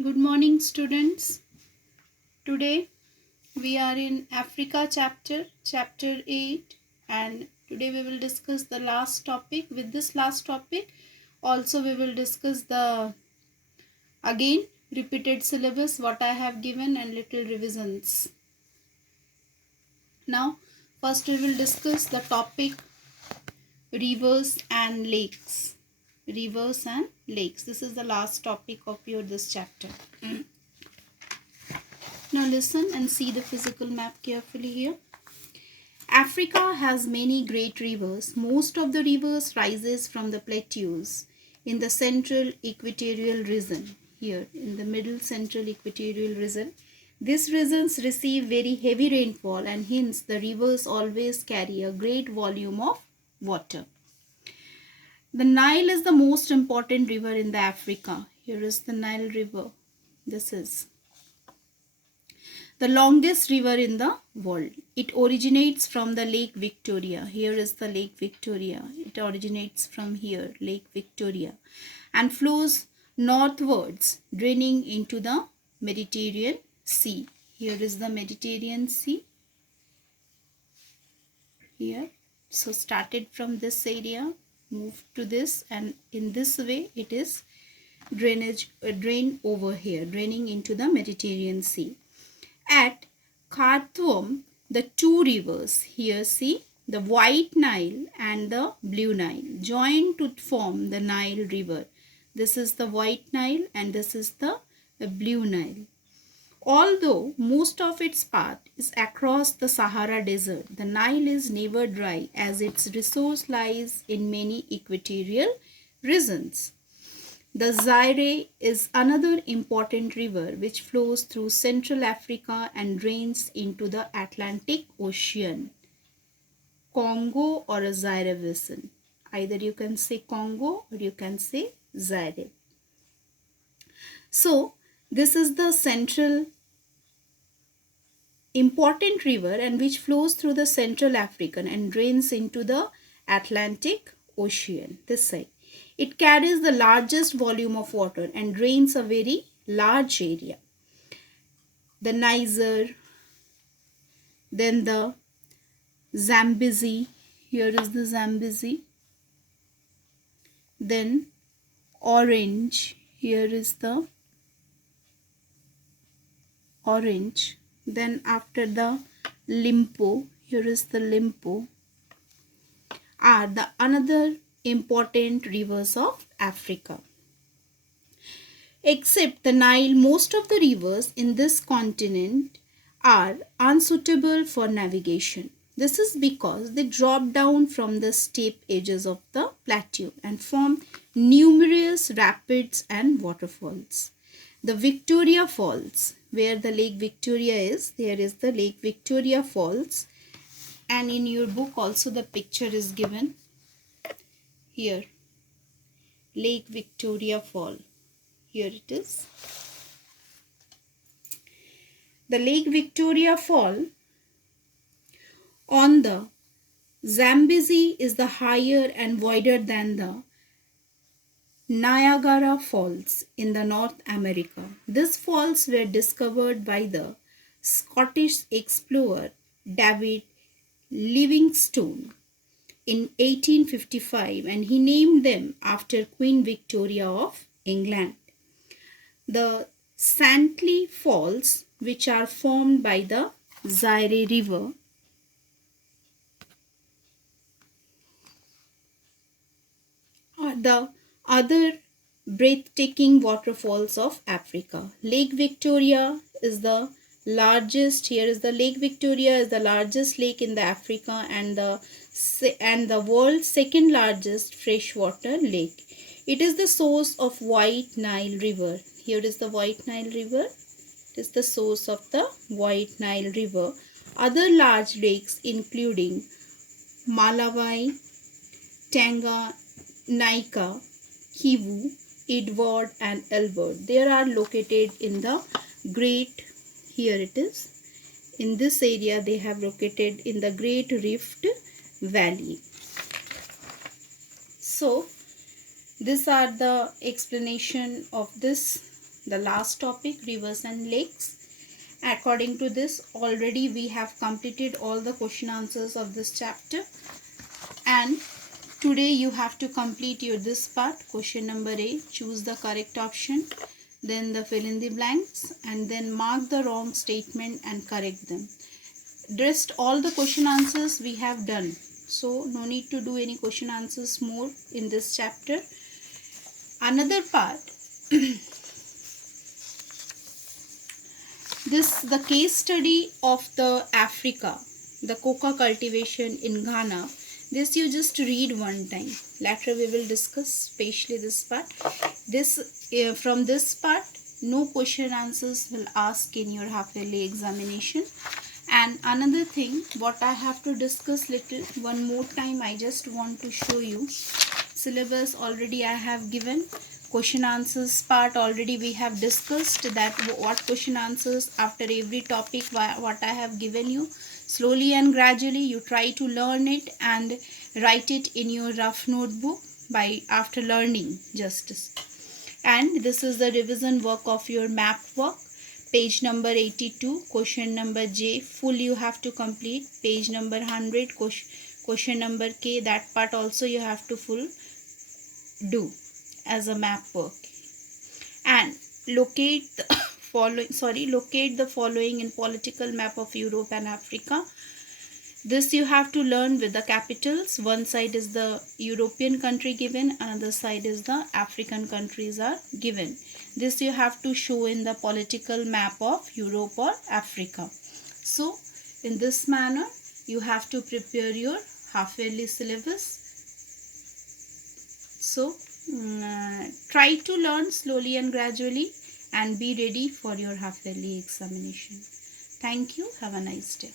Good morning, students. Today we are in Africa chapter 8, and today we will discuss the last topic. With this last topic, also we will discuss the again repeated syllabus what I have given and little revisions. Now, first we will discuss the topic rivers and lakes. Rivers and lakes. This is the last topic of your this chapter. Now listen and see the physical map carefully here. Africa has many great rivers. Most of the rivers rises from the plateaus in the central equatorial region. Here in the middle central equatorial region. These regions receive very heavy rainfall and hence the rivers always carry a great volume of water. The Nile is the most important river in the Africa. Here is the Nile River. This is the longest river in the world. It originates from the Lake Victoria. Here is the Lake Victoria. It originates from here, Lake Victoria, and flows northwards, draining into the Mediterranean Sea. Here is the Mediterranean Sea. Here. So started from this area, moved to this, and in this way it is drained over here, draining into the Mediterranean Sea. At Khartoum, the two rivers, here see the White Nile and the Blue Nile, join to form the Nile River. This is the White Nile and this is the Blue Nile. Although most of its path is across the Sahara Desert, the Nile is never dry as its resource lies in many equatorial regions. The Zaire is another important river which flows through Central Africa and drains into the Atlantic Ocean. Congo or a Zaire basin. Either you can say Congo or you can say Zaire. So, this is the central important river and which flows through the Central African and drains into the Atlantic Ocean. This side. It carries the largest volume of water and drains a very large area. The Niger, then the Zambezi, here is the Zambezi, then Orange, here is the Orange, then after the Limpo, here is the Limpo, are the another important rivers of Africa. Except the Nile, most of the rivers in this continent are unsuitable for navigation. This is because they drop down from the steep edges of the plateau and form numerous rapids and waterfalls. The Victoria Falls, where the Lake Victoria is, there is the Lake Victoria Falls, and in your book also the picture is given here. Lake Victoria Fall. Here it is. The Lake Victoria Fall on the Zambezi is the higher and wider than the Niagara Falls in the North America. These falls were discovered by the Scottish explorer David Livingstone in 1855 and he named them after Queen Victoria of England. The Santley Falls, which are formed by the Zaire River, are the other breathtaking waterfalls of Africa. Lake Victoria is the largest. Here is the Lake Victoria is the largest lake in the Africa and the world's second largest freshwater lake. It is the source of White Nile River. Here is the White Nile River. It is the source of the White Nile River. Other large lakes including Malawi, Tanganyika, Kivu, Edward and Albert. They are located in the Great, here it is, in this area they have located in the Great Rift Valley. So, these are the explanation of this the last topic, rivers and lakes. According to this, already we have completed all the question answers of this chapter, and today you have to complete your this part. Question number A, choose the correct option, then the fill in the blanks, and then mark the wrong statement and correct them. Rest all the question answers we have done, so no need to do any question answers more in this chapter. Another part, the case study of the Africa, the coca cultivation in Ghana. This you just read one time. Later we will discuss especially this part. From this part, no question answers will ask in your half yearly examination. And another thing, what I have to discuss little one more time, I just want to show you. Syllabus already I have given. Question answers part already we have discussed, that what question answers after every topic what I have given you. Slowly and gradually you try to learn it and write it in your rough notebook by after learning justice. And this is the revision work of your map work. Page number 82, question number J, full you have to complete. Page number 100, question number K, that part also you have to full do as a map work. And locate the locate the following in political map of Europe and Africa. This you have to learn with the capitals. One side is the European country given, another side is the African countries are given. This you have to show in the political map of Europe or Africa. So in this manner you have to prepare your half yearly syllabus. So try to learn slowly and gradually and be ready for your half yearly examination. Thank you. Have a nice day.